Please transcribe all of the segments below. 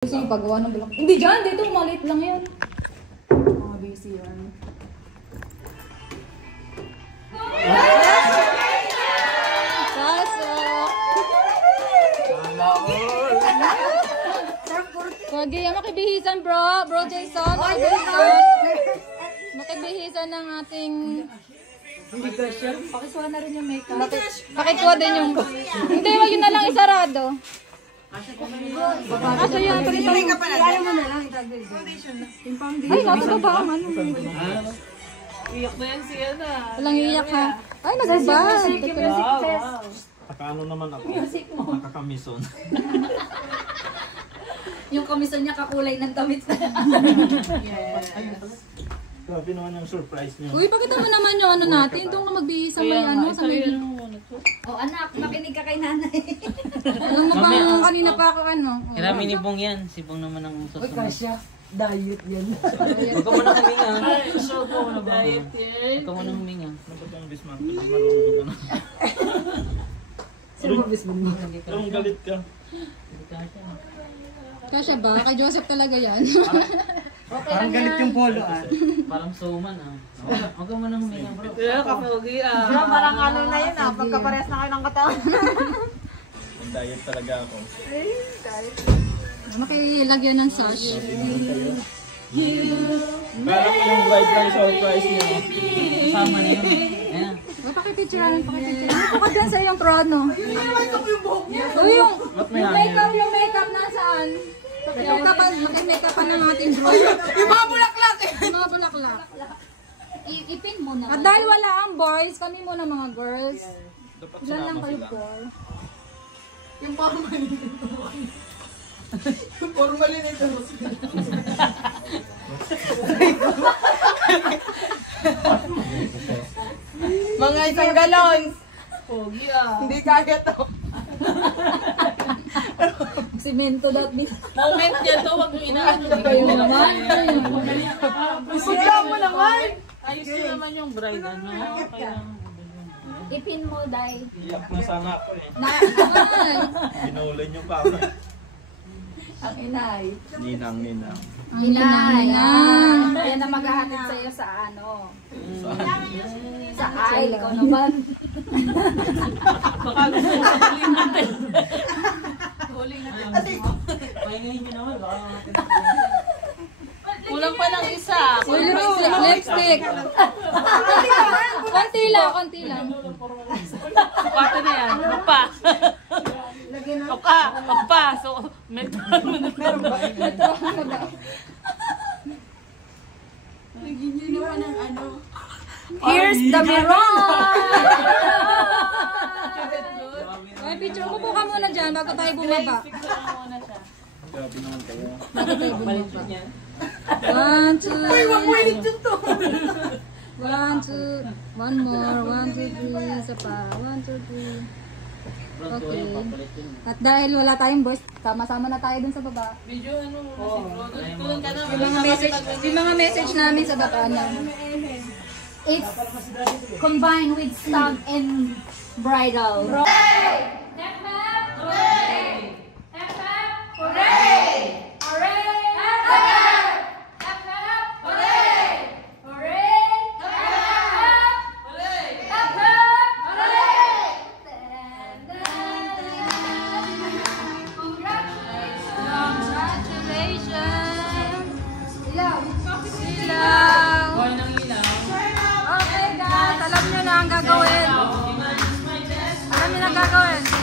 Gusto yung paggawa ng bulak. Hindi dyan, dito maliit lang yan. Mga busy yan. Wag yan, makibihisan bro. Bro Jason, makibihisan. Makibihisan ng ating... Pakisuha na rin yung makeup. Pakikuha din yung... Hindi, wag yun na lang isarado. Kaso yun, pakita mo. Ayaw mo na lang. Ay, nasa baba ang ano. Iyak na yan siya na. Walang iyak ha. Ay, nagubad. Nakaano naman ako. Nakakamison. Yung kamison niya kakulay ng damit. Yes. Grabe naman yung surprise niyo. Uy, pakita mo naman yung ano natin. Doon ka magbihis sa may ano. Sa may... Oh anak, makinig ka kay nanay. Alam mo bang kanina pa ako ano? Kailangan ni Bong yan. Si Bong naman ang susunod. Uy, kasya. Diet yan. Huwag ka muna huminga. Ay, show ko na ba? Diet yan. Huwag ka muna huminga. Dapat yung bismang. Marunong ka na. Sino ba bisman mo? Anong galit ka? Kasya ba? Kay Joseph talaga yan. Parang galit yung polo ah. Parang showman ah. Huwag ka muna huminga bro. Yeah, kapogi ah. Bro, parang ano na yun ah, pagkaparehas na kayo ng katawan. Yung diet talaga ako. Makilagyan ng sash. Kala ko yung bride lang surprise niyo. Kasama na yun. Ayan. Pakipicturean, pakipicturean. Ako dyan sa iyong prono. Uy, yung makeup nasaan? Makikmakeup pa ng ating bro. Yung mga bulaklak eh! Yung mga bulaklak. Ipin mo na. At dahil wala ang boys, kami muna mga girls. Dapat Ilan lang sinama kayo sila. po? Yung formalin. Yung formalin ito. Mga isang galon. Pogi ah. Hindi kaya to. Simento that means. Moment niya to, wag mo inaano. Kayo naman. Sugla mo naman. Ayos yun naman yung bride ano. Kaya... Ipin mo, Day. Iyak na sana ako eh. Pinulan niyo pa ako. Ang inay. Ninang. Inay. Kaya na maghahatid sa'yo sa ano. Sa ay. Ikaw naman. Baka gusto mo huling natin. Huling natin. Pahingahin nyo naman. Baka Kulang pa ng isa. Lipstick. Konti lang. Pata na yan. Magpa. Magpa. So, meron mo na. Here's the mirror! Ay, picture mo po ka muna dyan bago tayo bumaba. Grabe naman kayo. Bago tayo bumaba. 1, 2, 1, 2, one more, 1, 2, 3, isa pa, 1, 2, 3. Okay. At dahil wala tayong boys, sama-sama na tayo dun sa baba. Video ano mo na si Bro. Tulong ka na. Yung mga message namin sa baba na. It's combined with stag and bridal. Buhay ng ilaw. Okay guys, alam nyo na ang gagawin. Alam nyo na ang gagawin.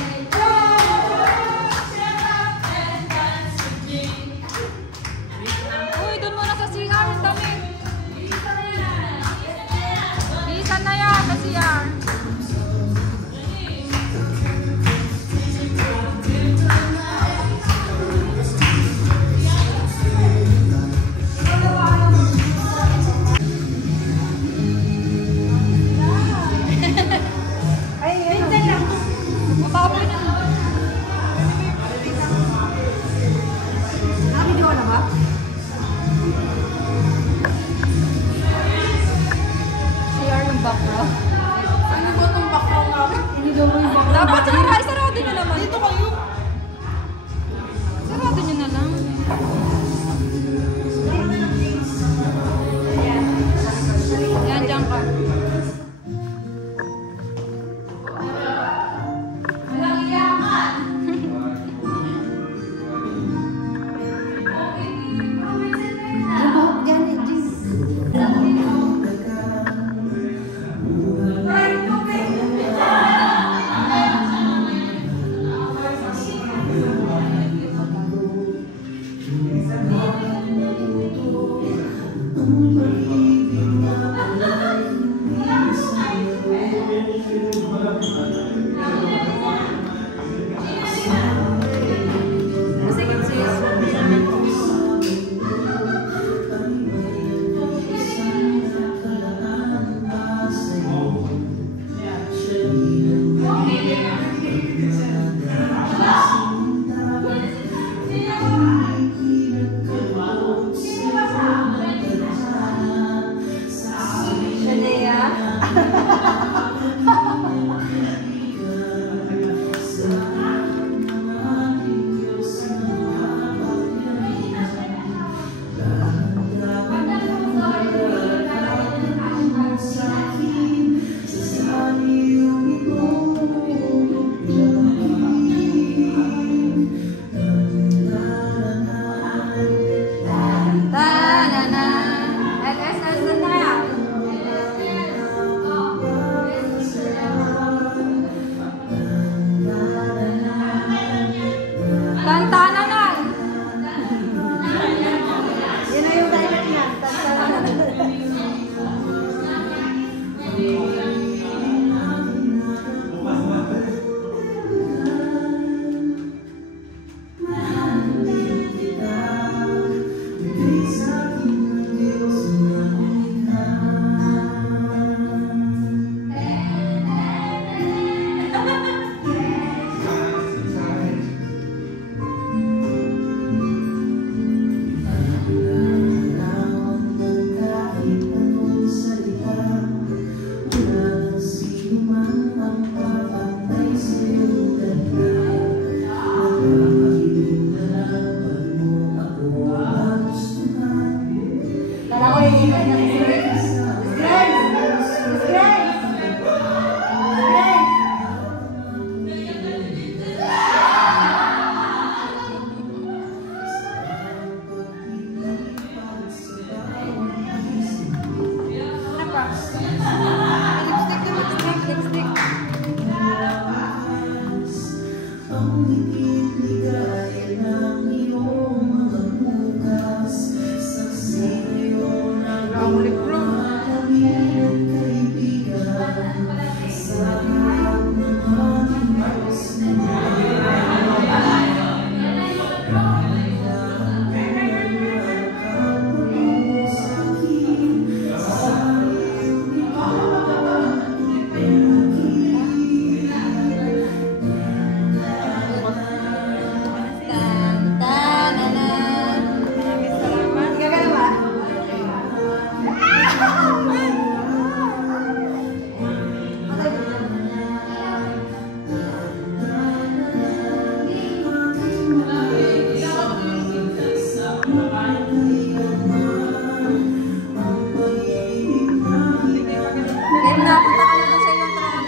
Game na, punta ka na dun sa iyong trono.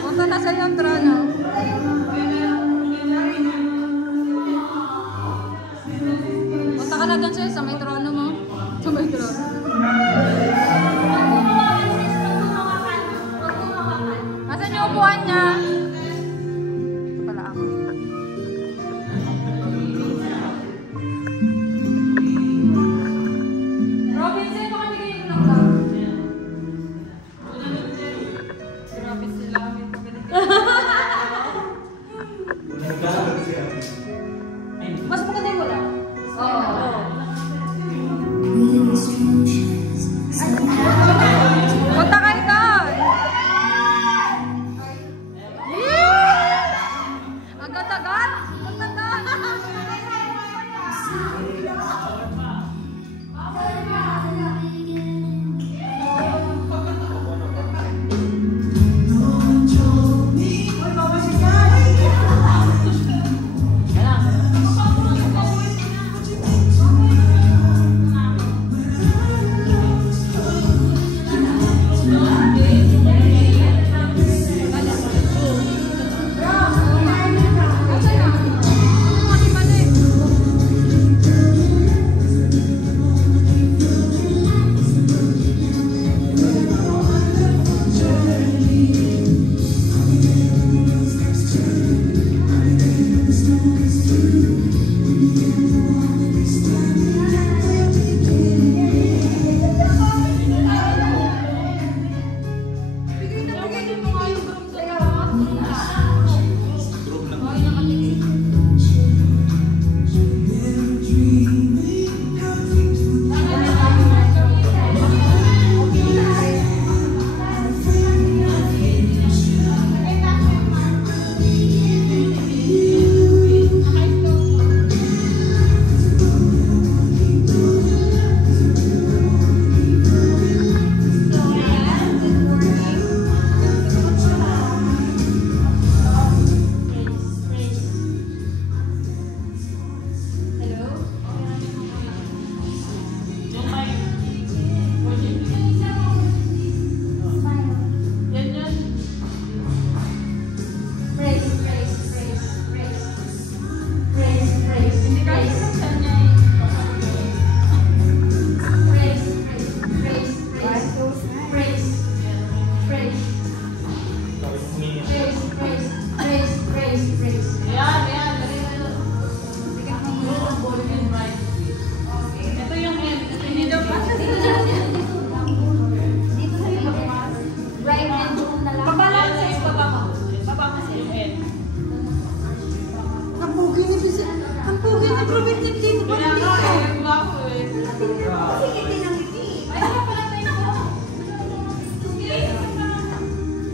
Punta na sa iyong trono. Punta ka na dun sa may trono mo. Sa may trono. Asan yung upuan niya? Ito pala ako. Robinson, baka bigay mo lang lang. Grabe sila. Mas maganda yung wala. Oo. Punta kayo doon! Agad-agad! Punta doon!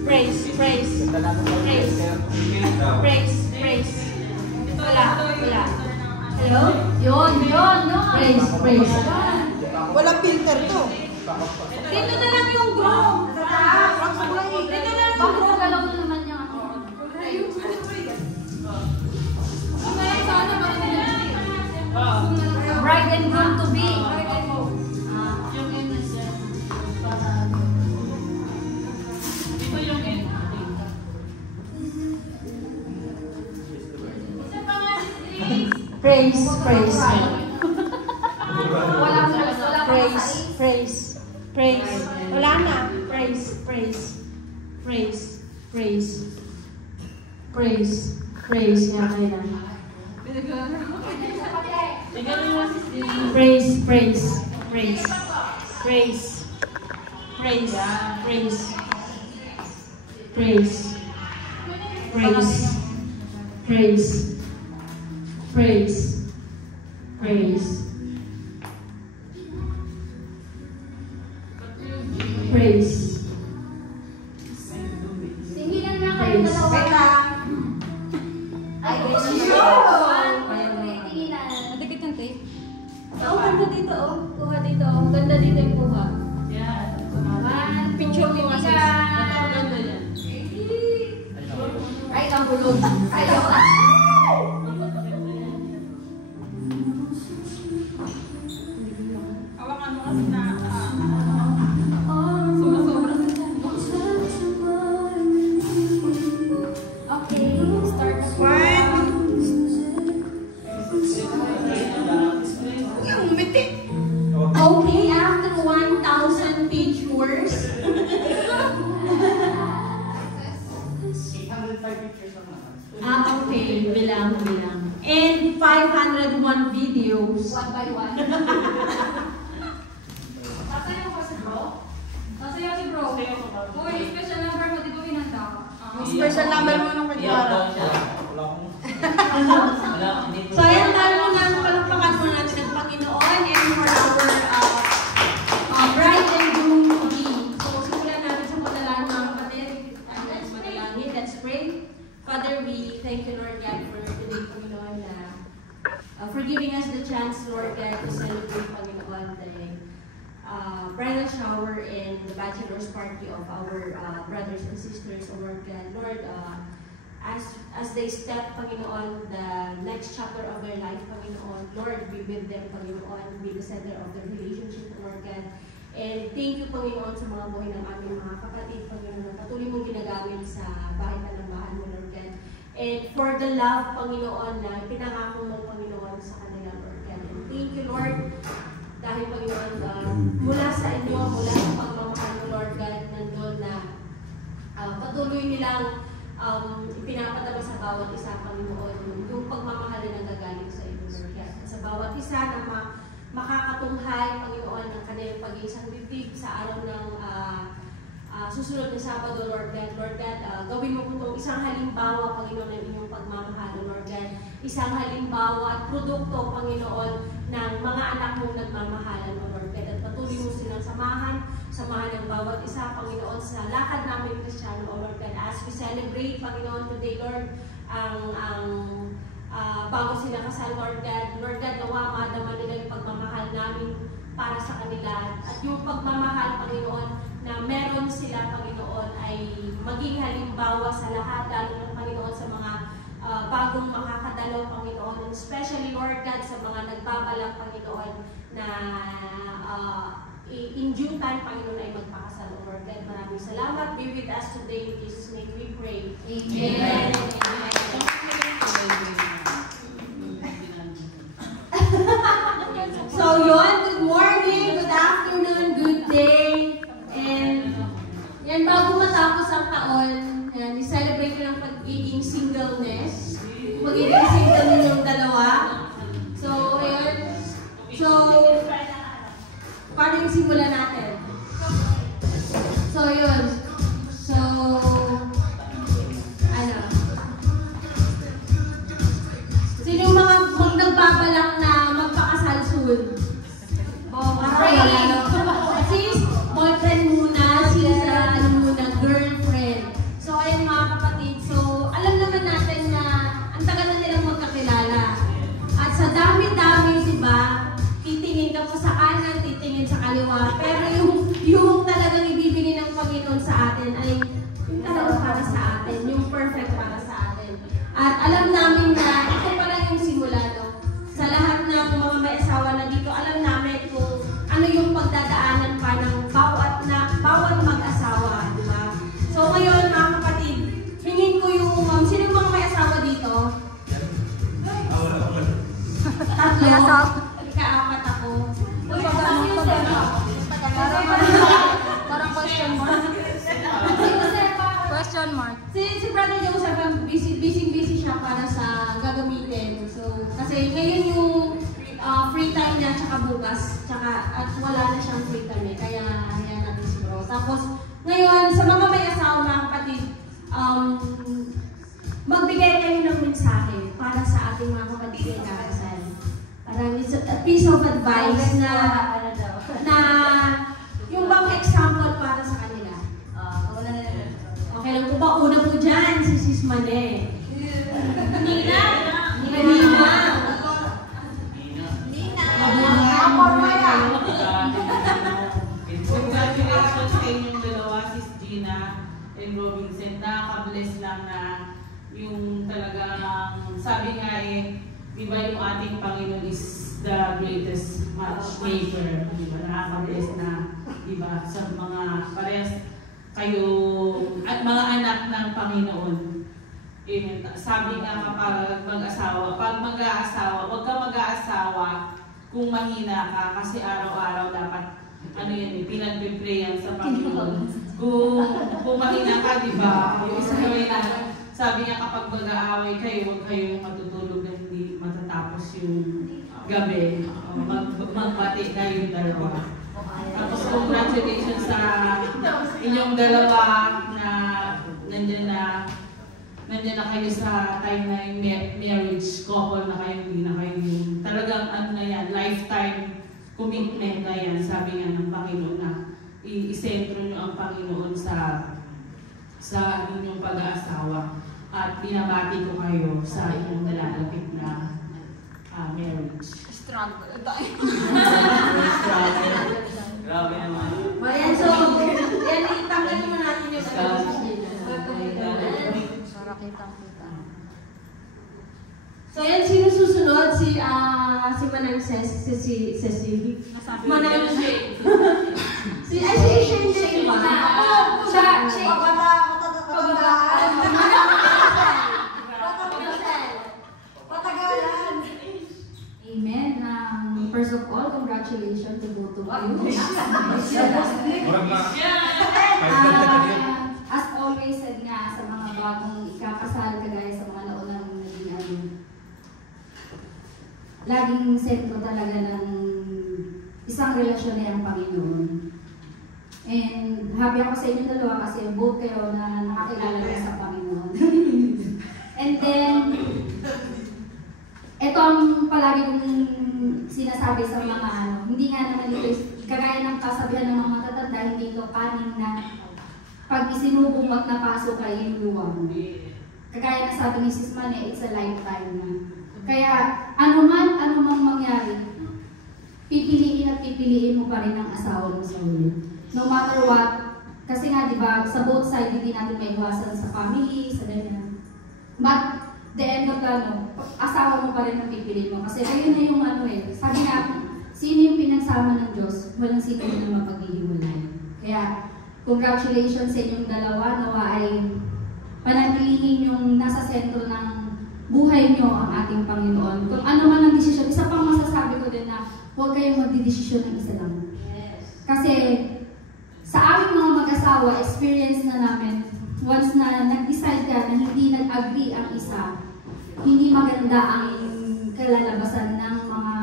Praise, praise, praise, praise, praise. Wala. Hello? Yun. Praise, praise. Walang filter to. Dito na lang yung groom. Dito na lang yung groom. Galaw na naman yung ako. Bride and groom to be. Dito yung end. Praise, praise. Praise. Praise, praise. Wala na. Praise, praise. Praise, praise. Praise, praise. Yan, kayo na. Praise, praise, praise. Praise, praise, praise. Praise, praise, praise. Praise, praise. Praise. Singilan na kayo dalawa. Ay, tinginan. Madikit yung tape. Oh, ganda dito, oh. Kuha dito, oh. Ganda dito yung kuha. Yan. One, Picture mo kasi. Maganda yan. Ay, ang gulo. tulog. Kayo. Hawakan mo kasi na sumasobra. Okay, start na po. Yung umiti. Okay, after 1,000 pictures. 805 pictures naman. Okay, bilang. And 501 videos. One by one. Sasayaw ka si bro? Sasayaw si bro. Uy, special number mo, di ba pinanda? Special number mo nung kanyara. So, ayan, tayo muna, palakpakan muna natin ang Panginoon and for our bride and groom to be. So, simulan natin sa panalangin mga kapatid. Let's manalangin. Let's pray. Father, we thank you, Lord God, for today, Panginoon, for giving us the chance, Lord God, to celebrate, Panginoon, the bridal shower and the bachelor's party of our brothers and sisters, Lord God. Lord, as they step, Panginoon, the next chapter of their life, Panginoon, Lord, be with them, Panginoon, be the center of their relationship, Lord God. And thank you, Panginoon, sa mga buhay ng aming mga kapatid, Panginoon, na patuloy mong ginagawin sa bahay talambahan mo, Lord God. And for the love, Panginoon, na pinangako mo, Panginoon, sa kanila, Lord God. And thank you, Lord, dahil, Panginoon, mula sa inyo, mula sa pagmamahal mo, Lord God, nandun na patuloy nilang ipinapadama sa bawat isa, Panginoon, yung pagmamahal na nagagaling sa iyo, Lord God. Sa bawat isa na makakatunghay, Panginoon, ng kanilang pag-iisang bibig sa araw ng susunod na Sabado, Lord God. Lord God, gawin mo po itong isang halimbawa, Panginoon, ng inyong pagmamahal, Lord God. Isang halimbawa at produkto, Panginoon, ng mga anak mong nagmamahalan, Lord God. At patuloy mo silang samahan ng bawat isa, Panginoon, sa lakad namin Kristiyano, Lord God. As we celebrate, Panginoon, today, Lord, bago sila kasal, Lord God, nawa madama nila yung pagmamahal namin para sa kanila. At yung pagmamahal, Panginoon, na meron sila, Panginoon, ay maging halimbawa sa lahat, lalo ng Panginoon sa mga bagong makakadalaw, Panginoon, and especially, Lord God, sa mga nagbabalak, Panginoon, na in due time, Panginoon, ay magpakasal, Lord God. Maraming salamat. Be with us today. In Jesus' name we pray. Amen. Amen. So, yun. Good morning, good afternoon, good day. And yan, bago matapos ang taon, yan, i-celebrate ko ng pagiging singleness. Pagiging single ninyong dalawa. So, ayun. So, paano yung simulan natin? So, yun. So, ano? Sino yung mga nagbabalak na magpakasal soon? Sis, boyfriend muna, sis, girlfriend. So, ayun mga kapatid. So, alam naman natin na ang tagal na nilang magkakilala. At sa dami-dami, diba, titingin ka po sa kanan, titingin sa kaliwa. Pero yung talagang ibibigay ng Panginoon sa atin ay yung talagang para sa atin, yung perfect para sa atin. At alam namin na ito pala yung simula, no? Sa lahat ng mga may asawa na dito, alam namin kung ano yung pagdadaanan pa ng bawat mag-asawa, di ba? So ngayon, mga kapatid, hingin ko yung, sino yung mga may asawa dito? Tatlo. Ika-apat ako. Uy, Parang question mark. Question mark. Si Brother Joseph, busy siya para sa gagamitin. So, kasi ngayon yung free time niya, tsaka bukas, at wala na siyang free time eh. Kaya, ayan natin si Bro. Tapos, ngayon, sa mga may asawa, mga kapatid, magbigay kayo ng mensahe para sa ating mga kapatid na kakasal. Parang it's a piece of advice na yung bang example para sa kanila. Okay lang po ba? Una po dyan, si Sis Mane. Nina. Congratulations sa inyong dalawa, Sis Gina and Robinson. Nakaka-bless lang na yung talagang, sabi nga di ba yung ating Panginoon is the greatest matchmaker, di ba? Nakaka-bless na, di ba? Sa mga parehas kayo, at mga anak ng Panginoon. Sabi nga kapag mag-asawa, huwag ka mag-aasawa kung mahina ka kasi araw-araw dapat pinagpiprayan sa Panginoon. Kung mahina ka, di ba? Yung isa na sabi nga kapag mag-aaway kayo, huwag kayong matutulog na hindi matatapos yung gabi. Magbati kayong dalawa. Tapos congratulations sa inyong dalawa na nandiyan na kayo sa time na yung marriage couple na kayo, hindi na kayo yung talagang lifetime commitment na yan. Sabi nga ng Panginoon na isentro nyo ang Panginoon sa inyong pag-aasawa. At binabati ko kayo sa inyong nalalapit na marriage. Struggle tayo. Grabe naman. Ayan, so, yan, itanggal naman natin yung Para kitang-kita. So, yan, sino susunod? Si Manang Ses, Manang Ses. Si Shane ba? Patagalan. Amen. First of all, congratulations to both of you. As always said nga sa mga bagong ikakasal, kagaya sa mga naunang naging laging sentro talaga ng isang relasyon na ang Panginoon. And happy ako sa inyo dalawa kasi both kayo na nakakilala na sa Panginoon. And then, ito ang palagi kong sinasabi sa mga hindi nga naman ito, kagaya ng kasabihan ng mga matatanda, hindi ito paning na pag isinubong at napasok kayo yung luwang. Kagaya na sabi ni Sis Mane, it's a lifetime na. Kaya, anumang mangyari, pipiliin at pipiliin mo pa rin ang asawa mo sa huli. No matter what, kasi nga, di ba, sa both side, hindi natin may iwasan sa family, sa ganyan. But, the end of asawa mo pa rin ang pipiliin mo. Kasi ayun na yung sabi nga, sino yung pinagsama ng Diyos, walang sino na mapaghihiwalay. Kaya, congratulations sa inyong dalawa, nawa ay panatilihin yung nasa sentro ng buhay nyo ang ating Panginoon. Kung ano man ang desisyon, isa pang masasabi ko din na huwag kayong magdidesisyon ng isa lang. Kasi sa aming mga mag-asawa, experience na namin, once na nag-decide ka na hindi nag-agree ang isa, hindi maganda ang kalalabasan ng mga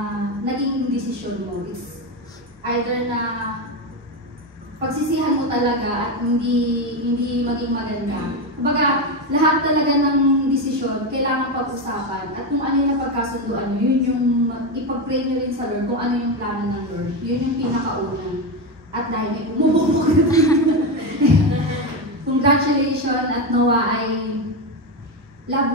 naging desisyon mo. It's either na pagsisihan mo talaga at hindi maging maganda. Kumbaga, lahat talaga ng desisyon kailangan pag-usapan at kung ano yung napagkasunduan nyo, yun yung ipag-pray nyo rin sa Lord kung ano yung plano ng Lord. Yun yung pinakauna. At dahil may pumupukok na congratulations at nawa ay love.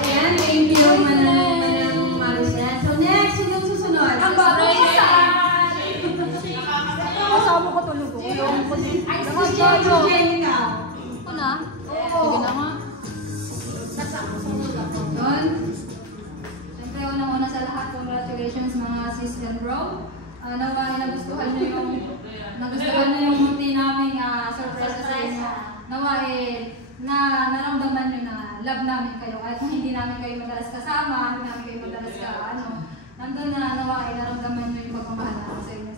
Ayan, thank you, Manang Maricel. So next, sino susunod? Ang bago Kasama ko tulog ko. Ay, si Jenny ka. Ako na? Sige na nga. Yun. Siyempre, unang-una sa lahat, congratulations mga sis and bro. Nawa, nagustuhan nyo yung munti naming surprise sa inyo. Nawa, naramdaman nyo na love namin kayo. Kahit hindi namin kayo madalas kasama, hindi namin kayo madalas nandun na nawa, naramdaman nyo yung pagmamahal namin sa inyo.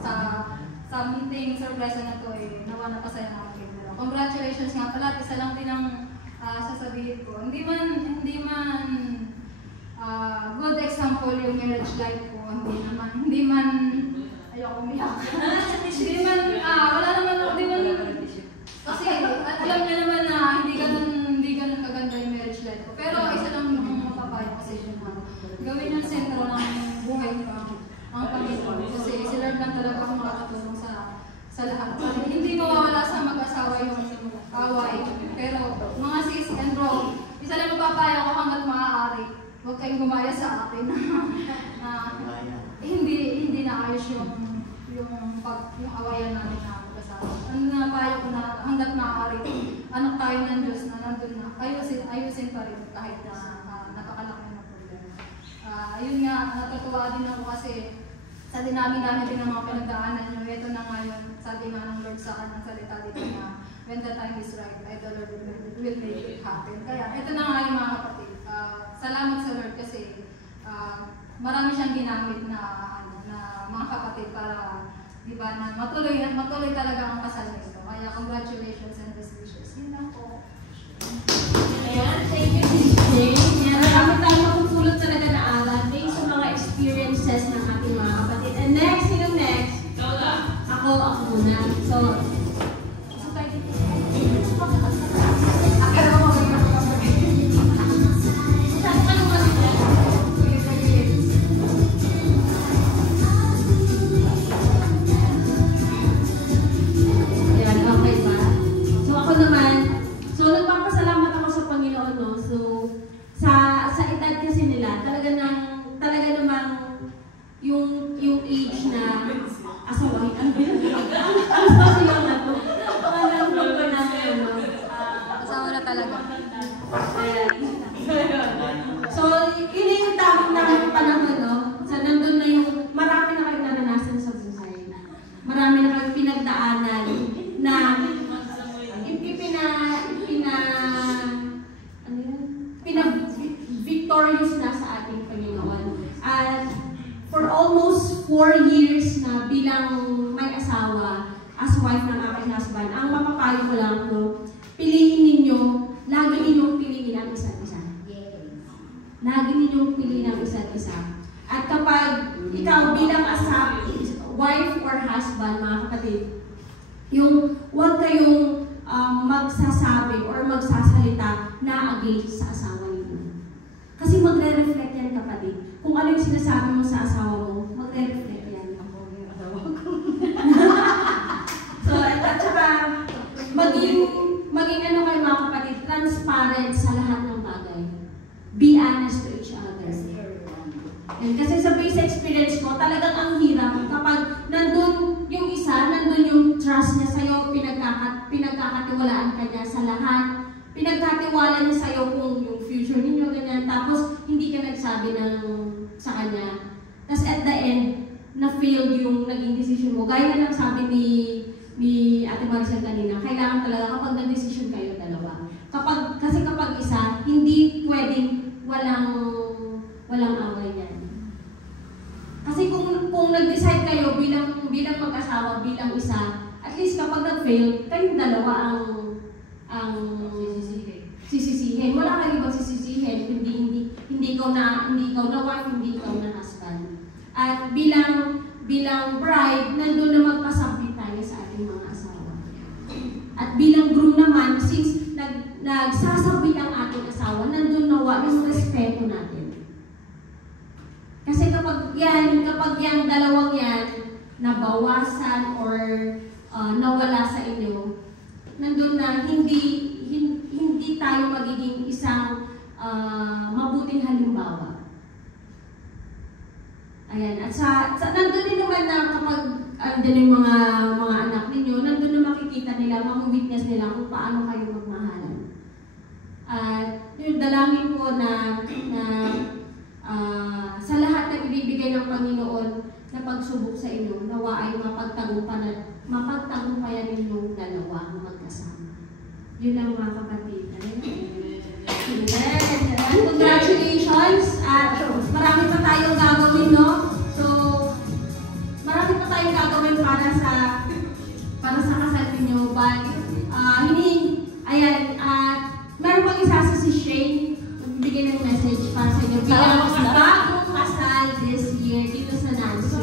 Sa munting surprise na to, nawa napasaya namin kayo. Congratulations nga pala, isa lang din ang sasabihin ko. Hindi man good example yung marriage life ko. Hindi man ayoko umiyak. Hindi man kasi alam niyo naman na hindi ganun kaganda yung marriage life ko. Pero isa lang yung mapapayo ko sa inyo na gawin yung sentro ng buhay ko ang Panginoon. Kasi si Lord lang talaga ang makakatulong sa lahat. Hindi mawawala sa mag-asawa yung away. Pero mga sis and bro, isa lang mapapayo ko hanggat maaari. Huwag kayong gumaya sa akin na hindi naayos yung awayan namin na mag-asawa. Ang napayo ko na hanggat maaari, anak tayo ng Diyos na nandun na, ayusin pa rin kahit na nakakalaki na problema. Ayun nga, natutuwa din ako kasi sa dinami-dami din ng mga pinagdaanan nyo, ito na ngayon, sabi nga ng Lord sa kanyang salita dito na when the time is right, the Lord will make it happen. Kaya ito na nga yung mga kapatid. Salamat sa Lord kasi marami siyang ginamit na mga kapatid para diba, na matuloy talaga ang kasal nito. Kaya congratulations and best wishes. Yun lang po. Ayan, thank you, Miss Jane. Marami tayong mapupulot talaga na aral based sa mga experiences ng ating mga kapatid. And next, sino next? Ako muna. So, yung age na asaway, ang sabi lang na to. Alam ko ba na Asawa na talaga. So, yun yung tamang panahon, no? So, nandun na yung marami na kayong naranasan sa buhay. Marami na kayong pinagdaanan na victorious na sa ating Panginoon. At for almost 4 years na bilang may asawa, as wife ng aking husband, ang mapapayo ko lang po, piliin ninyo, lagi ninyong piliin ang isa't isa. Lagi ninyong piliin ang isa't isa. At kapag ikaw bilang wife or husband, mga kapatid, yung huwag kayong magsasabi or magsasalita na against sa asawa ninyo. Kasi magre-reflect yan, kapatid. Kung ano yung sinasabi mo sa asawa mo, magre-reflect yan. So, at saka, maging ano kayo mga kapatid, transparent sa lahat ng bagay. Be honest to each other. And kasi sa base experience ko, talagang ang hirap kapag nandun yung isa, nandun yung trust niya sa'yo, pinagkakatiwalaan ka niya sa lahat, pinagkatiwala niya sa'yo kung yung future ninyo, ganyan, tapos hindi ka nagsabi sa kanya. Tapos at the end, na-failed yung naging decision mo. Gaya na lang sabi ni Ate Maricel kanina, kailangan talaga kapag nag-decision kayo dalawa. Kasi kapag isa, hindi pwedeng walang away yan. Kasi kung nag-decide kayo bilang mag-asawa, bilang isa, at least kapag nag-fail, kayong dalawa ang sisisihin. Wala kang ibang sisisihin, hindi ikaw na wife, hindi ikaw na husband. At bilang bride, nandun na magpasabit tayo sa ating mga asawa. At bilang groom naman, since nagsasabit ang ating asawa, nandun nawa yung respeto natin. Kasi kapag yung dalawang yan nabawasan or nawala sa inyo, nandun na hindi tayo magiging isang mabuting halimbawa. Ayan. At nandun din naman na kapag andun yung mga anak ninyo, nandun na makikita nila, mamawitness nila kung paano kayo magmahalan. At yung dalangin ko na sa lahat na ibibigay ng Panginoon na pagsubok sa inyo, nawa ay mapagtagumpayan ninyong dalawa na magkasama. Yun lang mga kapatid. Congratulations! At marami pa tayong gagawin, no? So, marami pa tayong gagawin para sa kasal ninyo. But, ayan, at meron pang isa sa si Shane, magbibigay ng message para sa inyo. Bilang bagong kasal this year dito sa Nancy.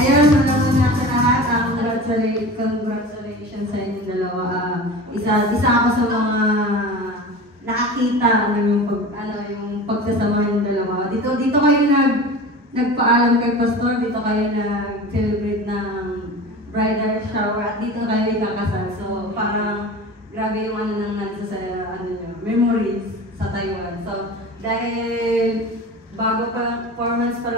Ayun, maraming sa lahat. Congratulations sa inyong dalawa. Isa ako sa mga nakakita ng yung pagsasama ng dalawa. Dito kayo nagpaalam kay Pastor, dito kayo nag-celebrate ng bridal shower at dito kayo ikakasal. So parang grabe yung memories sa Taiwan. So dahil bago pa 4 months pa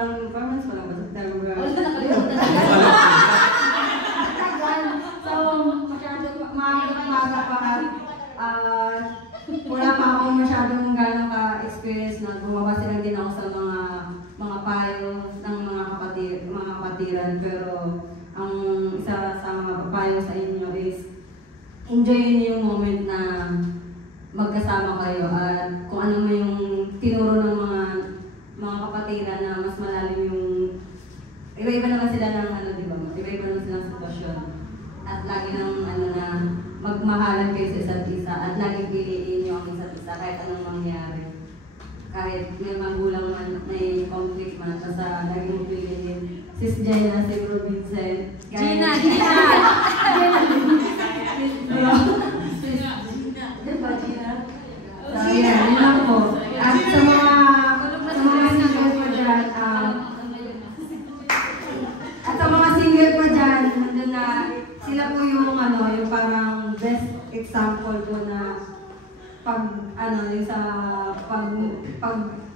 papayo sa inyo is enjoy niyo yung moment na magkasama kayo at kung ano man yung tinuro ng mga kapatiran na mas malalim yung iba-iba naman sila ng ano, di ba? Iba-iba naman silang sitwasyon. At lagi ng ano na magmahalan kayo sa isa't isa at lagi piliin niyo ang isa't isa kahit anong mangyari. Kahit may magulang man, may conflict man, basta lagi mong piliin. Sis Jaina, si Bro Vincent. Gina! So, yun lang po. At sa mga single ko dyan, nandun na, sila po yung yung parang best example po na yung sa pag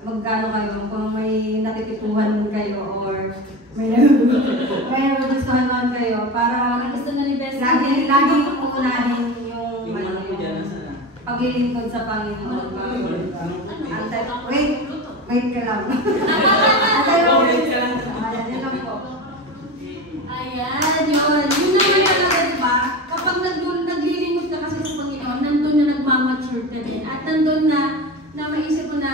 magkano kayo, kung may natitipuhan kayo or may nagugustuhan man kayo, para Gusto na ni Best. lagi uunahin yung paglilingkod sa Panginoon. Wait ka lang. Ayan lang po. Ayan, yun. Yun naman talaga, diba? Kapag naglilingkod ka kasi sa Panginoon, nandun na nagmamature ka din. At nandun na maisip ko na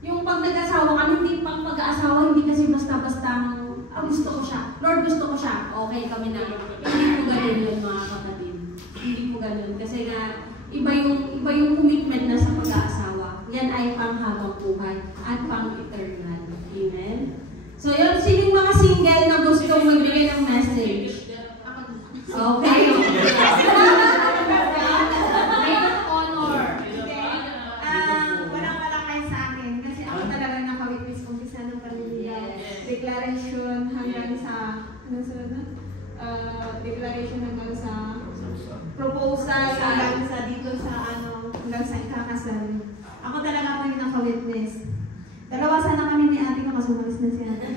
yung pag nag-asawa ka, hindi pang pag-aasawa, hindi kasi basta-basta gusto ko siya. Lord, gusto ko siya. Okay kami na. Hindi po ganun yun, mga kapatid. Hindi po ganun. Kasi nga, iba yung commitment na sa pag-aasawa. Yan ay panghabang buhay at pang-eternal. Amen? So yun, siling mga single na gustong magbigay ng message. Okay. Maid of honor. Walang malakay sa akin kasi ako talaga nakawitness umpisa ng pamilya. Declaration hanggang sa, declaration hanggang sa proposal, hanggang sa dito sa hanggang sa ikakasal. Ako talaga po yung nakawitness. Dalawa sana kami ni ate ko, kasumalis na si ate.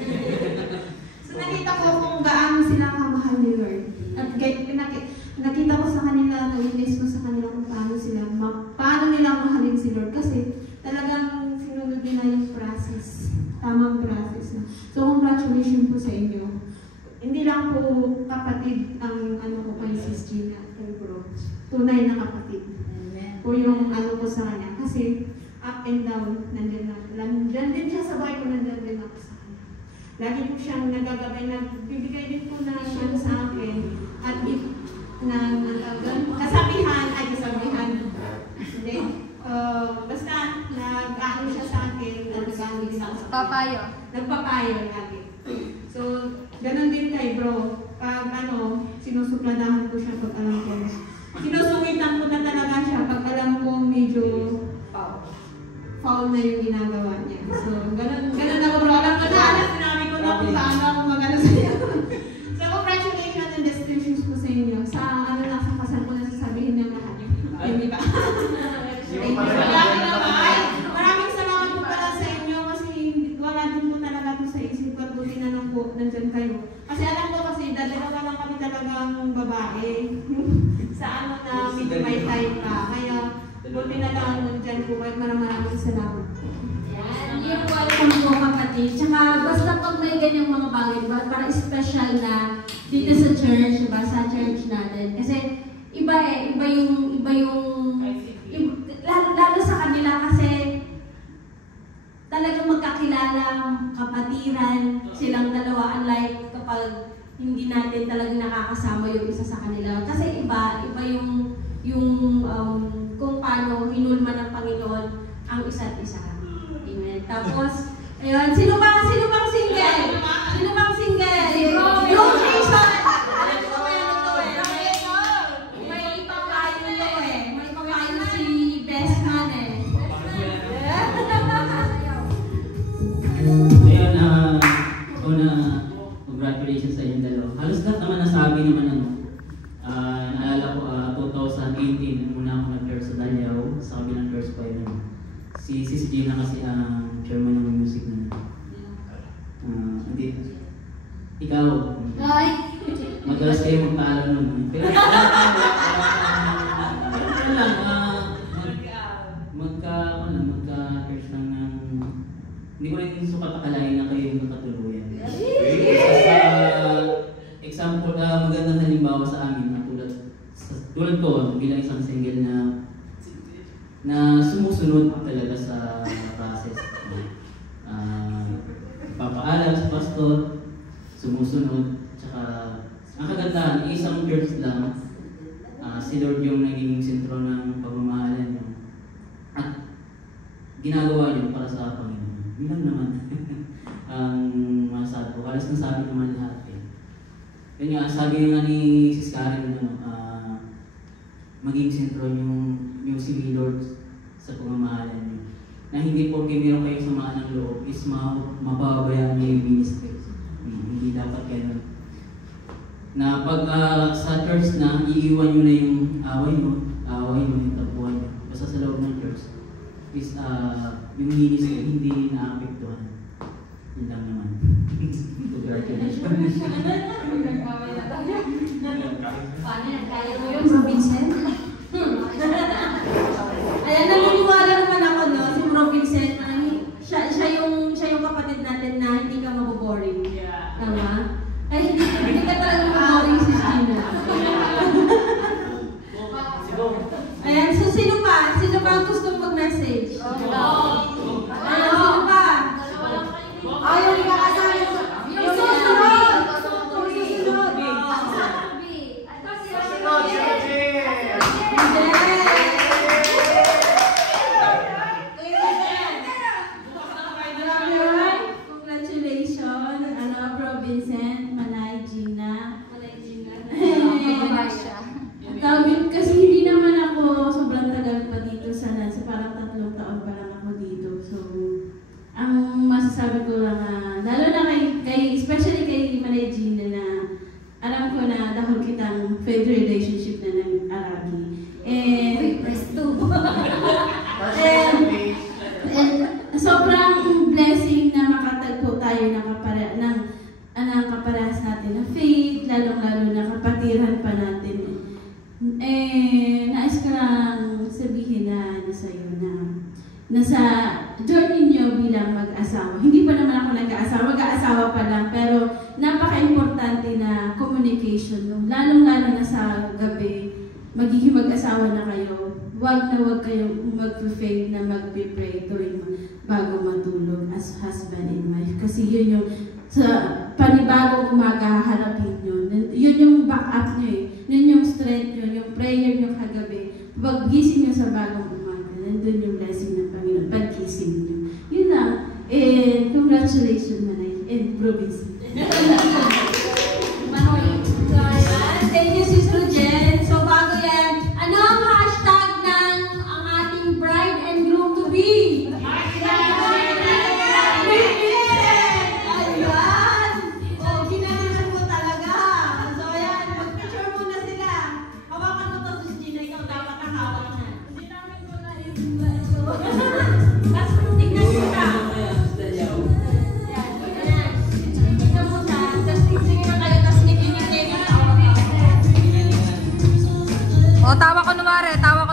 So nakita ko kung gaano sila kamahal ni Lord. At nakita ko sa kanila, na-witness ko sa kanila kung paano nila mahalin si Lord. Kasi talagang sinunod nila yung process. Tamang process na. So congratulations po sa inyo. Hindi lang po kapatid ang ko kay Sis Gina at kay Bro. Tunay na kapatid. Po yung ko sa kanya. Kasi up and down, nandyan din siya sa bahay ko, nandyan din ako sa kanya. Lagi po siyang nagagabay, nagbibigay din po na siya sa akin. At kasabihan, hindi. Basta, nag-ano siya sa akin, nag-ano din ako sa Papayo. Nagpapayo lagi. So, ganun din kay Bro. Pag sinusupladahan ko siya pag alam ko. Sinusungitan ko na talaga siya pag alam ko medyo foul na yung ginagawa niya. So, ganun ako Bro. Alam ko na, sinabi ko na kung paano ako mag-ano sa'yo. So, congratulations and best wishes ko sa inyo. Sa sa kasal ko na sasabihin ng lahat. Hindi ba? Maraming salamat po pala sa inyo kasi wala din po talaga po sa isip ko at buti na lang po nandyan kayo. Kasi alam ko kasi dalawa lang kami talagang babae. Sa na medyo may time pa. Kaya buti na lang nandyan po kayo. Maraming salamat. Yan, you're welcome po kapatid. Tsaka basta pag may ganyang mga bagay, para special na dito sa church, diba? Sa church natin. Kasi iba lalo sa kanila kasi talagang magkakilalang kapatiran silang dalawa, unlike kapag hindi natin talagang nakakasama yung isa sa kanila. Kasi iba yung kung paano hinulma ng Panginoon ang isa't isa. Amen. Tapos, ayun, sino bang single? Sino bang single? Bro Jason! Alam ko may papayo may papayo si Best Man Ayun, congratulations sa inyong dalawa. Halos lahat naman nasabi naman naalala ko 2018 nung una ako nag-church sa Dalyaw, sa kabilang church pa yun. Si Sis Gina kasi ang chairman ng music na. Hindi. Ikaw. Ay! Madalas kayo magpaalam naman. Pero magka-church lang ng hindi ko rin sukat akalain na kayo yung magkatuluyan. Sa example, magandang halimbawa halimbawa sa amin, tulad ko bilang isang single na sumusunod talaga sa process. Papaalam sa pastor, sumusunod, tsaka ang kagandahan, isang church lang, si Lord yung naging sentro ng pagmamahalan niyo. At ginagawa niyo para sa Panginoon. Yun lang naman ang masasabi ko. Halos nasabi naman lahat eh. Yun nga, sabi nga ni Sis Karen, maging sentro yung si Lord sa pagmamahalan niyo. Na hindi porke meron kayong samaan ng loob is mapapabayaan niyo yung ministry. Hindi dapat ganun. Na pag sa church na, iiwan nyo na yung away mo, yung tapuan nyo. Basta sa loob ng church is yung ministry hindi naapektuhan. Yun lang naman. Congratulations. Paano yan? Kaya mo yun, Bro Vincent? Ayan, naniniwala naman ako, no? Si Bro Vincent, siya yung kapatid natin na hindi ka maboboring. Yeah. Tama? Ay, hindi ka talaga maboboring si Gina. Ayan, so sino pa? Sino pa ang gustong mag-message? Ayan, sino pa? Yung ikakasali sa... Yung susunod! Congratulations, Bro Vincent, Manay, Gina. Kasi hindi naman ako sobrang tagal pa dito sa parang 3 taon pa lang ako dito. So, ang masasabi ko lang, lalo na especially kay Manay Gina na alam ko na dahil kitang failed relationship na nag-aragi. Sobrang blessing na makatagpo tayo ng kaparehas natin na faith, lalong-lalo na kapatiran pa natin. Nais ko lang sabihin na sa'yo na sa journey niyo bilang mag-asawa. Hindi pa naman ako mag-aasawa pa lang, pero napaka-importante na communication. No? Lalong-lalo na sa gabi, magiging mag-asawa na kayo. Huwag kayong mag-faith na mag-pray bago matulog as husband and wife. Kasi yun yung sa panibagong umaga haharapin nyo. Yun yung backup nyo eh. Yun yung strength nyo, yung prayer nyo kagabi. Pag-gising nyo sa bagong umaga, nandun yung blessing ng Panginoon. Pag-gising nyo. Yun lang. Congratulations, Manay. And Bro Vincent. Thank you, Sis Rojen. So, bago yan, ano ang hashtag ng ang ating bride and groom to be? O, tawa kunwari. Tawa.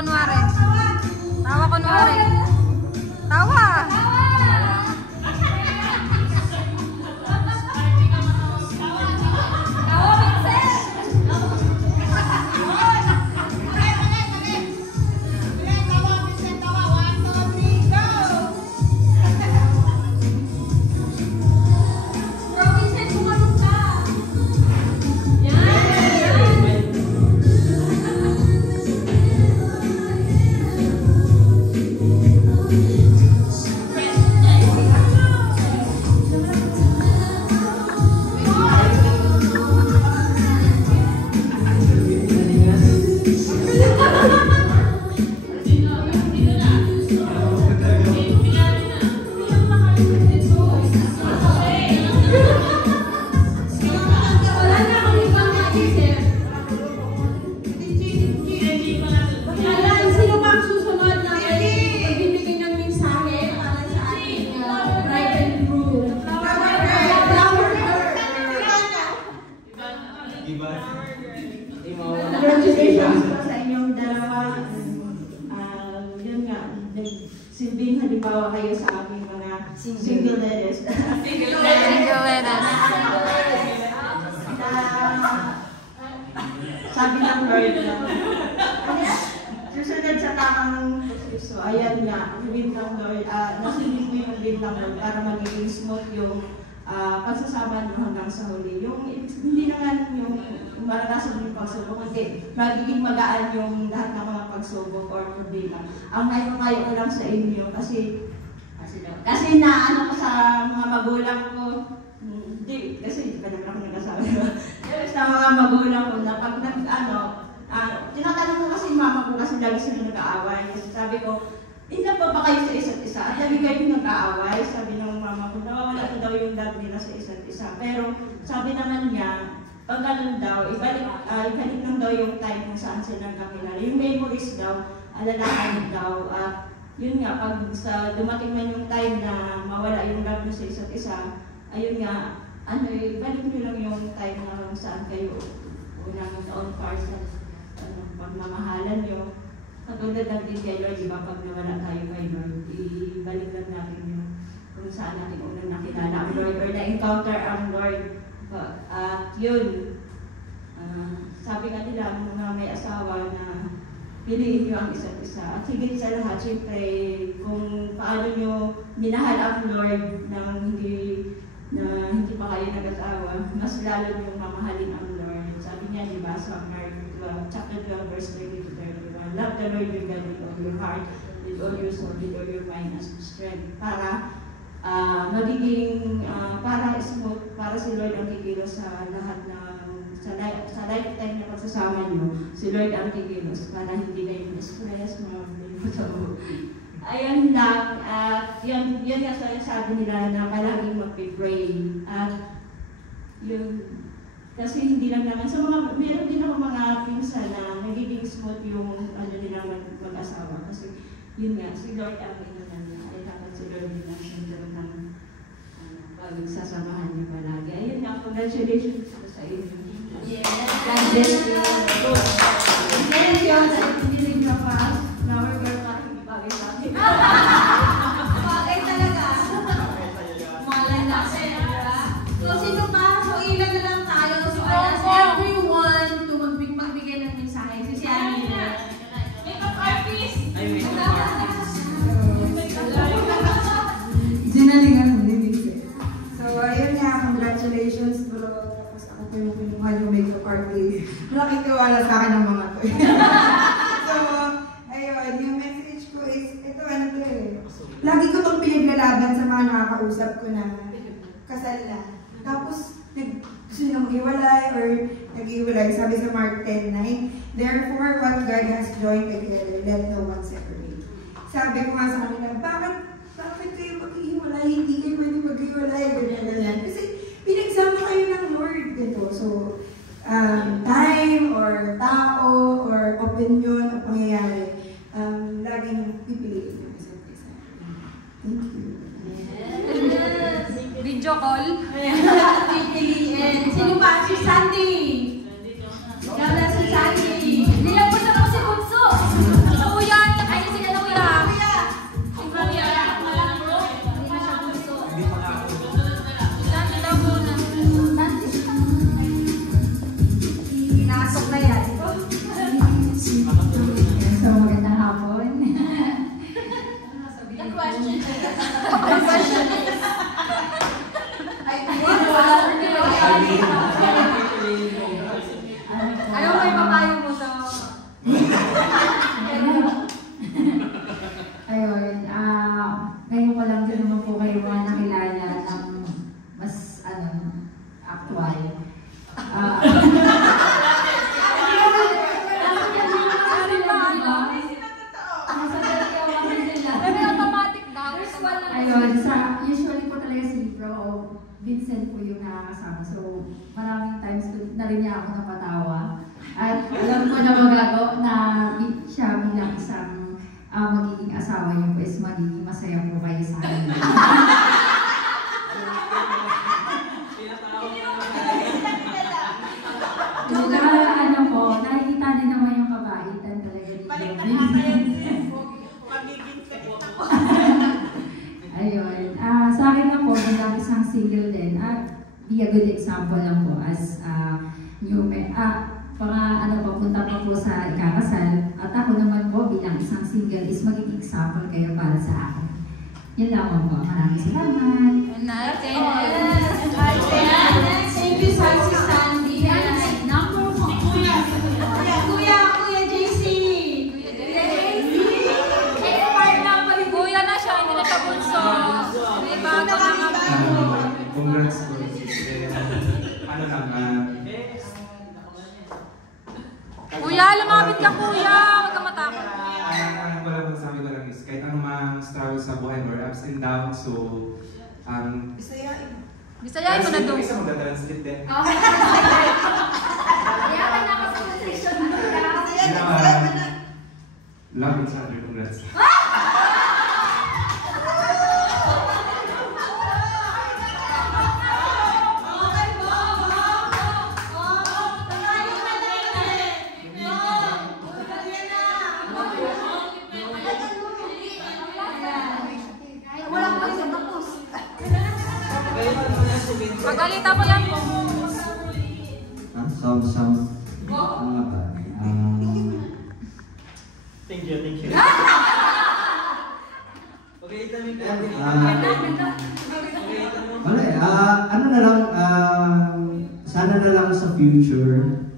Congratulations po sa inyong dalawa. Yun nga, silbing halimbawa kayo sa aming mga single ladies. sabi ng Lord na, susunod sa tamang proseso. Ayan nga, yung will ng Lord, nasunod mo yung will ng Lord para magiging smooth yung pagsasama nyo hanggang sa huli. Yung hindi naman yung maranasan mo yung pagsubok, hindi magiging magaan yung lahat ng mga pagsubok or problema. Ang mayo ko lang sa inyo kasi na ano ko sa mga magulang ko, hindi, kasi hindi pa naman ako nag-asawa. Sa mga magulang ko na pag tinatanong ko kasi mama ko kasi lagi sila nag-aaway. Kasi sabi ko, hindi pa ba kayo sa isa't isa? At lagi kayo nag-aaway. Sabi ng mama ko, nawawala ko daw yung love nila sa isa't isa. Pero sabi naman niya, pag ganun daw, ibalik lang daw yung time kung saan sila nagkakilala. Yung memories daw, alalahanin daw. At yun nga, pag dumating man yung time na mawala yung love nyo sa isa't isa, ayun nga, ibalik nyo lang yung time na kung saan kayo unang taon para sa pagmamahalan nyo. Katulad ng din kay Lord, diba, pag nawala tayo kay Lord, ibalik lang natin yung kung saan natin unang nakilala ang Lord or na-encounter ang Lord. At yun, sabi nga nila, mga may asawa na piliin nyo ang isa't isa. At higit sa lahat, syempre, kung paano nyo minahal ang Lord na hindi pa kayo nag-asawa, mas lalo nyo mamahalin ang Lord. Sabi niya, diba, sa Mark 12, chapter 12, verse 30 to 31, love the Lord your God with all your heart, with all your soul, with all your mind as strength. Para magiging, para smooth, para si Lord ang kikilos sa lahat ng, sa lifetime na pagsasama nyo, si Lord ang kikilos para hindi kayo stress, Ayan lang, at yun nga sabi nila na palaging mag-pray. At yun, kasi hindi lang naman, sa mga, meron din ako mga pinsan na nagiging smooth yung nila mag-asawa. Kasi yun nga, si Lord ang inuna ay dapat si Lord din ang sundalo ng pagsasamahan niyo palagi. Ayun nga, congratulations sa inyo. Yes! God bless you. Thank you! Pinilig na pa, flower girl pa, hindi bagay sa akin. Bagay talaga. Malay na siya. So, sino ba? So, ilan na lang tayo. So, I ask everyone to magbigay ng mensahe. Si Siani. Makeup artist! Ginalingan mo din. So, ayun nga, congratulations bro. Tapos ako po yung pinuha yung makeup artist. Nakitiwala sa akin ng mga to. So, ayun, yung message ko is, ito ano to eh. Lagi ko itong pinaglalaban sa mga nakakausap ko na kasal na. Tapos, gusto nila mag-iwalay or nag-iwalay. Sabi sa Mark 10:9, therefore, what God has joined together, let no one separate. Sabi ko nga sa kanila, bakit kayo mag-iwalay? Hindi kayo pwede mag-iwalay. Ganyan. Kasi pinagsama kayo ng Lord. Ganito. So, time or tao or opinion o pangyayari, laging pipiliin ng isa't isa. Thank you. Yes! Video call. Pipiliin. Sino ba? Si Sandy! Ikaw na si Sandy! Hindi lang po sa si Bunso. Si Kuya. Ay, si ano Kuya? Si Kuya. Hindi na siya Bunso. Sandy daw muna. Pinasok na yan. So, magandang hapon. The question is... Ayaw mo ipapayo mo sa... Ayun, ngayon ko lang din naman po kayo mga nakilala ng mas, actual. Ayun, usually po talaga si Bro Vincent po yung nakakasama. So, maraming times na rin niya ako napatawa. At alam ko na na siya bilang isang magiging asawa niyo po is magiging masaya po kayo sa akin. Ano po, nakikita din naman yung kabaitan talaga dito. Balik na natin yan. Magiging kalit ako. Ayun. Sa akin na po, bilang isang single din, be a good example lang po as new, mga ano po, kayo po sa ikakasal at ako naman po bilang isang single is magiging example kayo para sa akin. Yan lamang po. Maraming salamat. Thank you, Sarsi Sandy. Number 1. Kuya JC. Kuya na siya, hindi na siya bunso. May bago na nga. Congrats po. Ano lang, Kuya, lumapit ka kuya. Huwag ka matakot. Ang wala pang sabi ko lang is, kahit anong struggle sa buhay or ups and downs, so, Bisayain mo na doon. Isa magta-translate din. Okay. Kaya ka na ako sa position mo. Love each other, congrats. Pagalitan mo yan po. Sound. Ano nga ba? Thank you. Wala eh. Ano na lang, sana na lang sa future,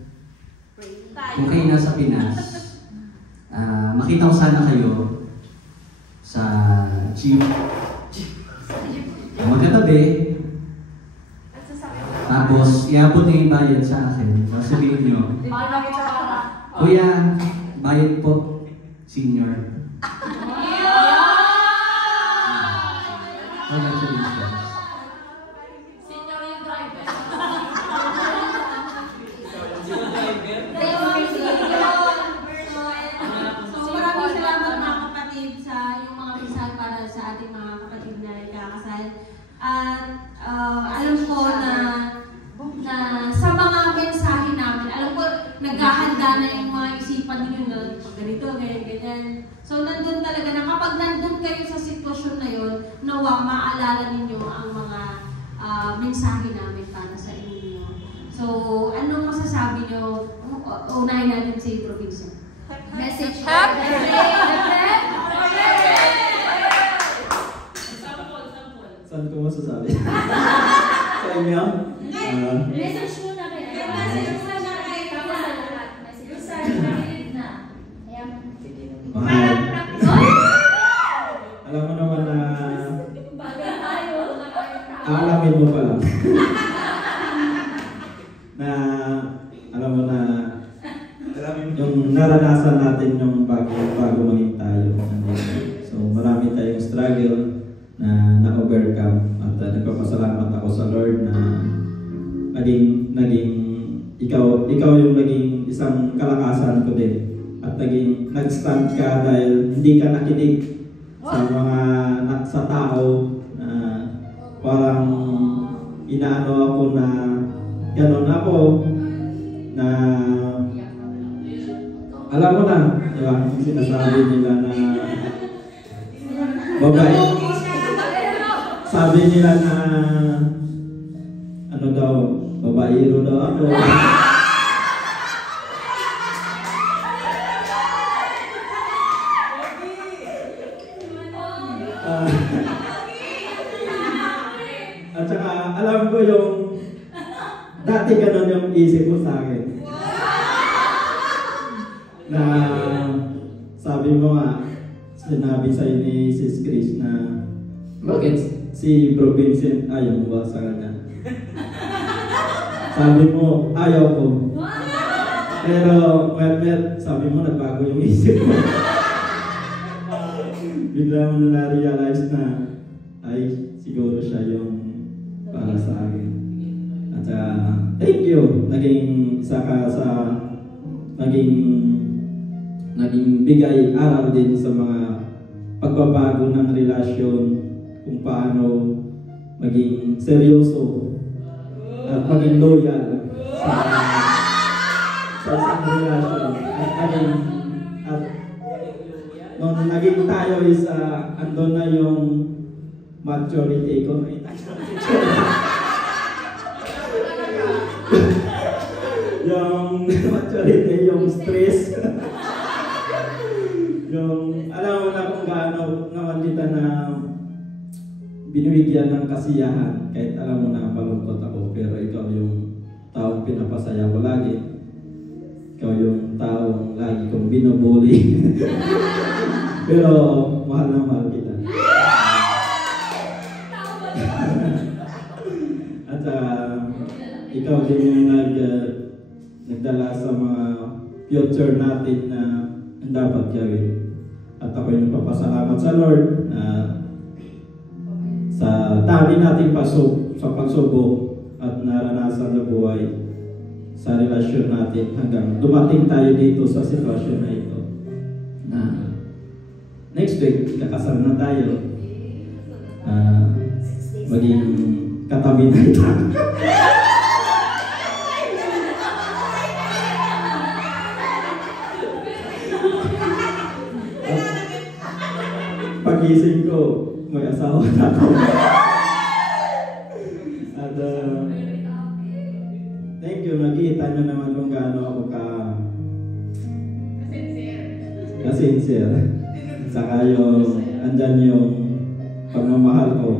kung kayo nasa Pinas, makita ko sana kayo sa gym. Magkatabi. Tapos, iabot niyo yung bayad sa akin. Sabihin niyo, Kuya, bayad po, senior. Congratulations. Senior yung driver. So maraming salamat mga kapatid sa yung mga mensahe para sa ating mga kapatid na ikakasal. At alam ko na sa mga mensahe namin, alam ko naghahanda na yung mga isipan ninyo na pag ganito, ganyan. So nandun talaga na kapag nandun kayo sa sitwasyon na yun, nawa maalala ninyo ang mga mensahe namin para sa inyo. So anong masasabi nyo? Unahin natin si Provincia. Message. Saan ko masasabi? Sa inyo? Message mo na kaya. Message mo na kaya. Message na. Mahal. Alam mo naman na aalamin mo pala. Na alam mo na yung naranasan natin yung bago maging tayo. So marami tayong struggle na na-overcome at nagpapasalamat ako sa Lord na naging ikaw yung naging isang kalakasan ko din at nag-stand ka dahil hindi ka nakinig sa mga sa tao na parang inaano ako na gano'n ako na alam mo na, di ba? Sinasabi nila na babae. Sabi nila na ano daw, babaero daw ako. At saka alam ko yung dati ganun yung isip ko sa akin. Na sabi mo nga, sinabi sa'yo ni Sis Chris na bakit si Bro Vincent ayaw mo ba sa kanya? Sabi mo, ayaw ko. Pero, sabi mo, nagbago yung isip mo. Bigla mo na-realize na, ay, siguro siya yung para sa akin. At thank you. Naging isa ka sa, naging bigay aral din sa mga pagbabago ng relasyon, kung paano maging seryoso at maging loyal sa isang relasyon. At nung naging tayo is andun na yung maturity ko. Yung maturity, yung stress. Yung, alam mo na kung gaano naman kita na binibigyan ng kasiyahan kahit alam mo na malungkot ako, pero ikaw yung taong pinapasaya ko lagi. Ikaw yung taong lagi kong binubuli. Pero mahal na mahal kita. At ikaw din yung nagdala sa mga future natin na ang dapat gawin. At ako yung nagpapasalamat sa Lord na sa dami nating sa pagsubok at naranasan na buhay sa relasyon natin hanggang dumating tayo dito sa sitwasyon na ito. Na next week, kakasal na tayo. Maging katabi na ito. Pagising ko, may asawa na ako. At thank you, nakita nyo naman kung gaano ako ka-sincere. Saka yung, andyan yung pagmamahal ko,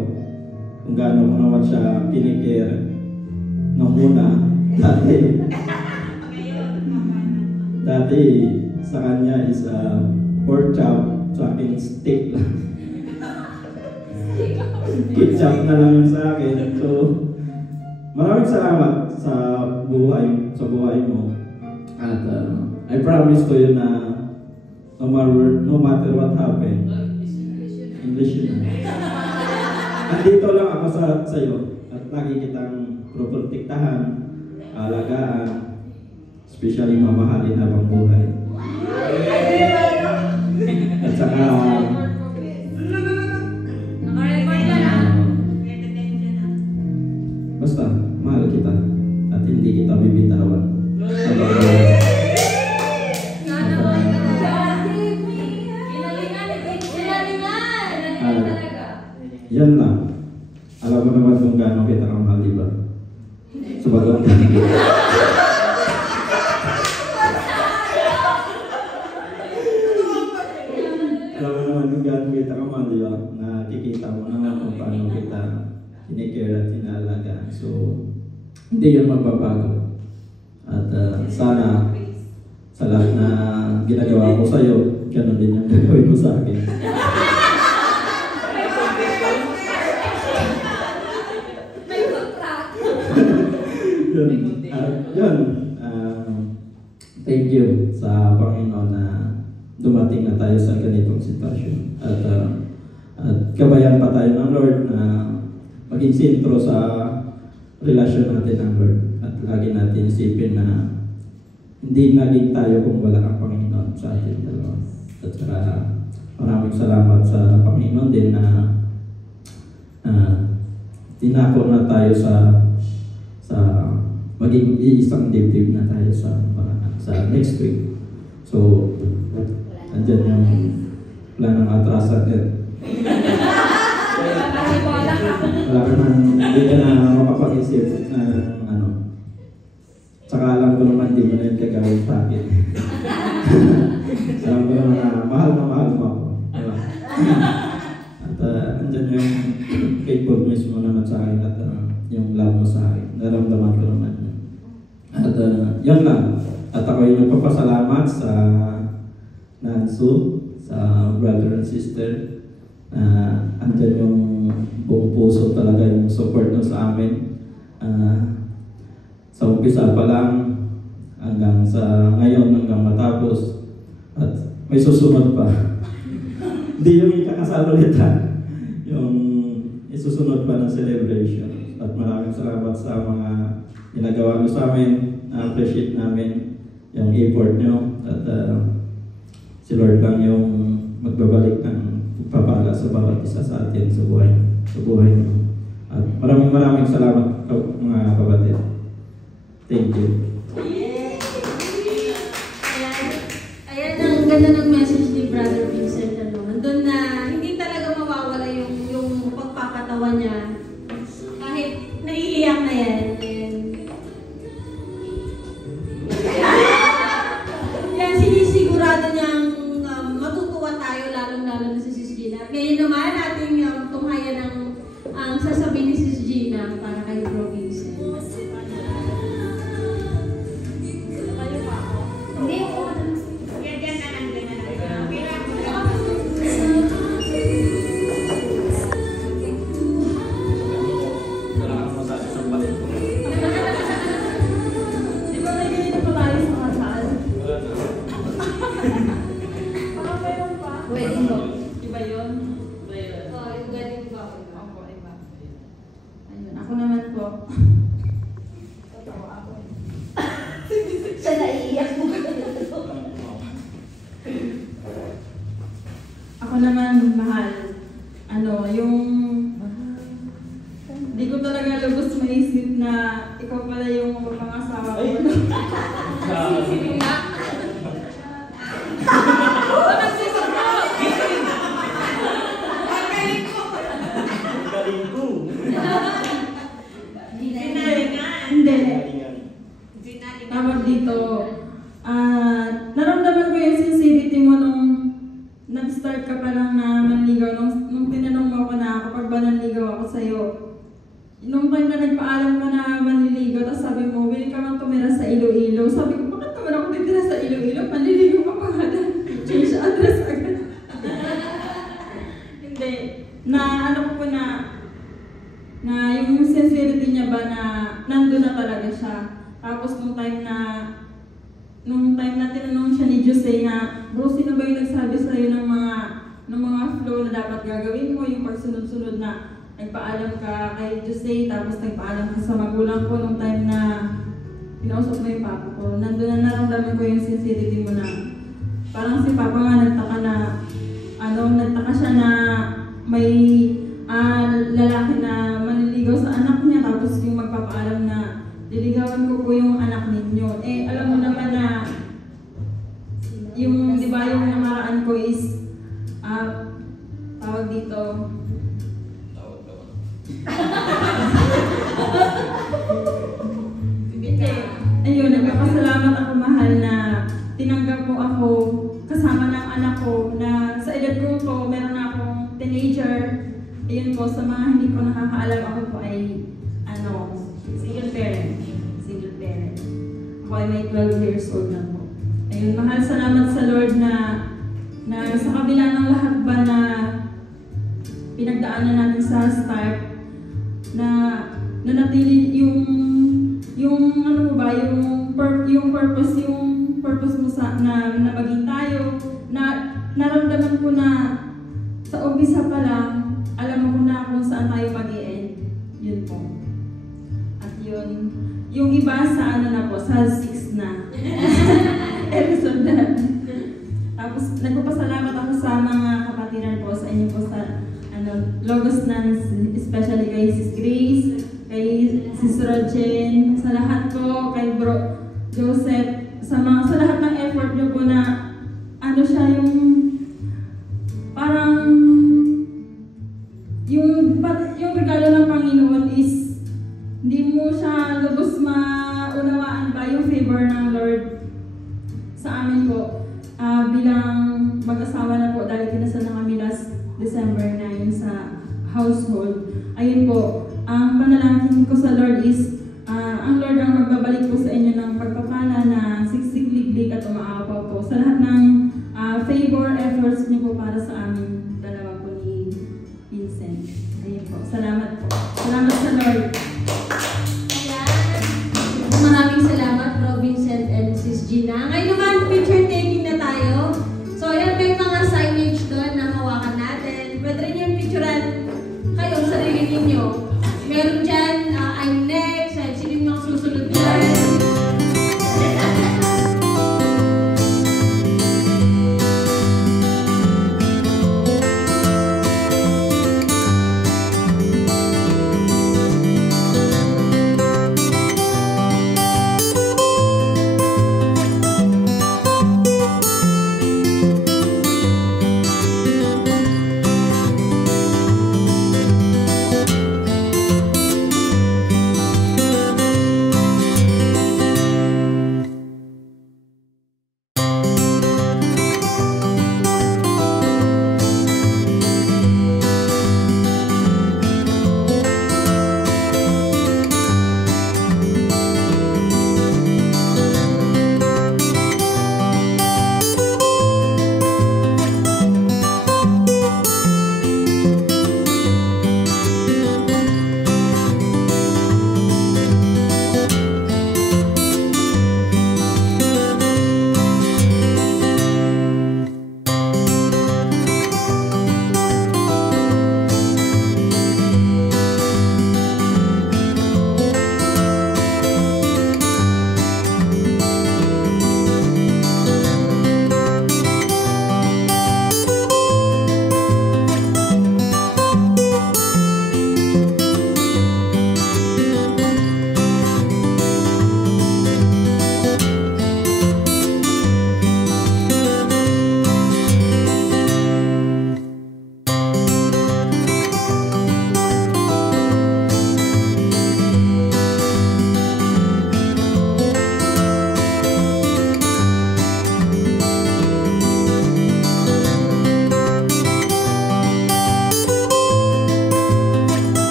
kung gaano ko naman siya kinikare nung una. Dati sa kanya is pork chop, sa akin steak lang. Ketchup na lang yung sa akin. So, maraming salamat sa buhay mo. At I promise to you na no matter what happened, English yun. Andito lang ako sa iyo. At lagi kitang protektahan, alagaan, especially mamahalin habang buhay. At saka basta, mahal kita at hindi kita bibitawan. Yan lang. Alam mo naman kung gaano kita kamahal, di ba? Sabagong alam mo naman kung gaano kita kamahal, di ba? Nakikita mo naman kung paano kita kinikare at inalagaan. So, hindi yun magbabago. At sana sa lahat na ginagawa ko sa'yo, gano'n din yung gagawin mo sa akin. Thank you sa Panginoon na dumating na tayo sa ganitong sitwasyon. At kabayan pa tayo ng Lord na maging sentro sa relasyon natin ng Lord. At lagi natin isipin na hindi naging tayo kung wala ang Panginoon sa atin dalawa. At maraming salamat sa Panginoon din na tinako na tayo sa maging isang dibdib na tayo sa next week. So, andyan yung wala nang atrasan din. Wala ka nang, hindi ka na makapag-isip na Tsaka alam ko naman di mo na yung gagawin sa akin. Alam ko naman na mahal mo ako. Diba? At andyan yung faithfulness mo naman sa akin at yung love mo sa akin. Naramdaman ko naman yun. At yun lang. At ako yung nagpapasalamat sa Nansu, sa brother and sister. Andyan yung buong puso talaga yung support nyo sa amin. Sa umpisa pa lang hanggang sa ngayon, hanggang matapos. At may susunod pa. Hindi yung ikakasal ulit yung isusunod pa ng celebration. At maraming salamat sa mga ginagawa nyo sa amin. Na-appreciate namin yung effort nyo. At si Lord lang yung magbabalik ng pagpapala sa bawat isa sa atin sa buhay nyo. At maraming salamat mga kapatid. Thank you. Ayan ang ganda ng message ni Brother Vincent. Nandun na hindi talaga mawawala yung pagpapatawa niya. Kahit naiiyak na yan. sinisigurado niyang matutuwa tayo, lalong-lalo na si Sis Gina. Ngayon naman, ating tunghayan ang sasabihin ni Sis Gina para kay Bro Vincent. Hindi ko. Wedding ba? Iba yun? Iba yun. Oo, yung wedding ba? Opo, iba. Ayun, ako naman po. Totoo ako. Siya naiiyak mo. Ako naman, mahal. Yung... Di ko talaga lubos maisip na ikaw pala yung mapangasawa ko. Sige nga. Hindi. Tawag dito. Naramdaman ko yung sincerity mo nung nag-start ka pa lang na manligaw. Nung tinanong mo ako na kapag ba nanligaw ako sa'yo. Nung time na nagpaalam ka na manliligaw, tapos sabi mo, willing ka man tumira sa Iloilo. Sabi ko, bakit naman ako titira sa Iloilo? Manliligaw ka pa nga na. Change address agad. Hindi. Ano ko po na yung sincerity niya ba na nandun na talaga siya. Tapos nung time na tinanong siya ni Jose na, bro, sino ba yung nagsabi sa'yo ng mga flow na dapat gagawin mo, yung pagsunod-sunod na nagpaalam ka kay Jose, tapos nagpaalam ka sa magulang ko nung time na pinausap mo yung papa ko. Nandun na naramdaman ko yung sincerity mo na parang si papa nga nagtaka siya na may lalaki na manliligaw sa anak niya, tapos yung magpapaalam na liligawan ko po yung anak ninyo. Eh, alam mo naman na yung, di ba, yung nakaraan ko is tawag dito. Ayun, nagpapasalamat ako, mahal, na tinanggap mo ako kasama ng anak ko na sa edad ko to, meron na akong teenager. Ayun po, sa mga hindi ko nakakaalam, ako po ay single parent. Ako ay may 12 years old na po. Ayun, mahal, salamat sa Lord na sa kabila ng lahat ba na pinagdaanan natin sa start, na nanatili yung purpose mo na maging tayo, na naramdaman ko na sa umpisa pa lang, alam mo na kung saan tayo mag-i-end. Yun po. At yun, yung iba sa sa 6 na episode na. Tapos nagpapasalamat ako sa mga kapatiran po, sa inyo po, sa Logos Nuns, especially kay Sis Grace, kay Sis Rojen, sa lahat po, kay Bro Joseph, sa lahat ng effort nyo po na siya yung parang yung regalo ng Panginoon is hindi mo siya lubos maunawaan ba yung favor ng Lord sa amin po bilang mag-asawa na po, dahil kinasal na kami last December 9 sa household. Ayun po, ang panalangin ko sa Lord is ang Lord ang magbabalik po sa inyo ng pagpapala na siksik, liglig at umaapaw po sa lahat ng favor efforts niyo po para sa amin.